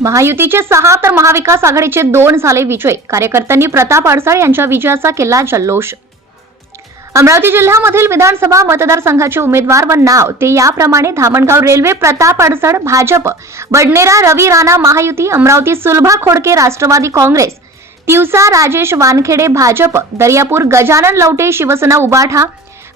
महायुतीचे सहा तर महाविकास आघाडीचे दोन झाले विजय. कार्यकर्त्यांनी प्रताप अडसळ यांच्या विजयाचा केला जल्लोष. अमरावती जिल्ह्यामधील विधानसभा मतदारसंघाचे उमेदवार व नाव ते याप्रमाणे धामणगाव रेल्वे प्रताप अडसड भाजप बडनेरा रवी राणा महायुती अमरावती सुलभा खोडके राष्ट्रवादी काँग्रेस तिवसा राजेश वानखेडे भाजप दर्यापूर गजानन लवटे शिवसेना उबाठा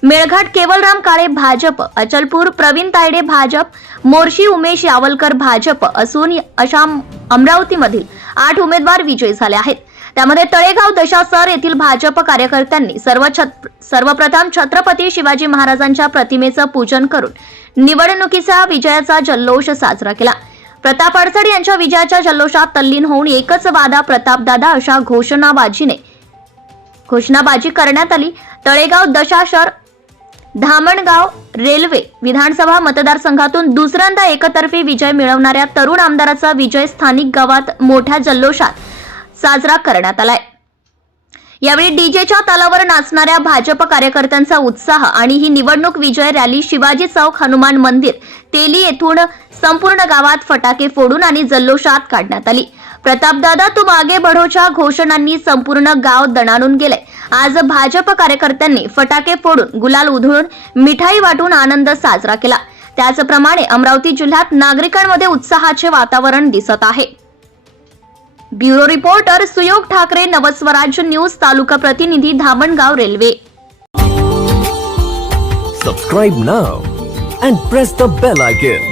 मेळघाट केवलराम काळे भाजप अचलपूर प्रवीण तायडे भाजप मोर्शी उमेश यावलकर भाजप असून अशा अमरावतीमधील आठ उमेदवार विजयी झाले आहेत. त्यामध्ये तळेगाव दशासर येथील भाजप कार्यकर्त्यांनी सर्व छत सर्वप्रथम छत्रपती शिवाजी महाराजांच्या प्रतिमेचं पूजन करून निवडणुकीचा विजयाचा जल्लोष साजरा केला. प्रताप अडसड यांच्या विजयाच्या जल्लोषात तल्लीन होऊन एकच वादा प्रतापदादा अशा घोषणाबाजीने घोषणाबाजी करण्यात आली. तळेगाव दशाशर धामणगाव रेल्वे विधानसभा मतदारसंघातून दुसऱ्यांदा एकतर्फी विजय मिळवणाऱ्या तरुण आमदाराचा विजय स्थानिक गावात मोठ्या जल्लोषात साजरा करण्यात आलाय. यावेळी डीजेच्या तालावर नाचणाऱ्या भाजप कार्यकर्त्यांचा उत्साह आणि ही निवडणूक विजय रॅली शिवाजी चौक हनुमान मंदिर तेली येथून संपूर्ण गावात फटाके फोडून आणि जल्लोषात काढण्यात आली. प्रतापदादा तू मागे बढोच्या घोषणांनी संपूर्ण गाव दणाणून गेले. आज भाजप कार्यकर्त्यांनी फटाके फोडून गुलाल उधळून मिठाई वाटून आनंद साजरा केला. त्याचप्रमाणे अमरावती जिल्ह्यात नागरिकांमध्ये उत्साहाचे वातावरण दिसत आहे. Bureau reporter Suyog Thackeray Navswarajya news तालुका प्रतिनिधी Dhamangaon railway. Subscribe now and press the bell icon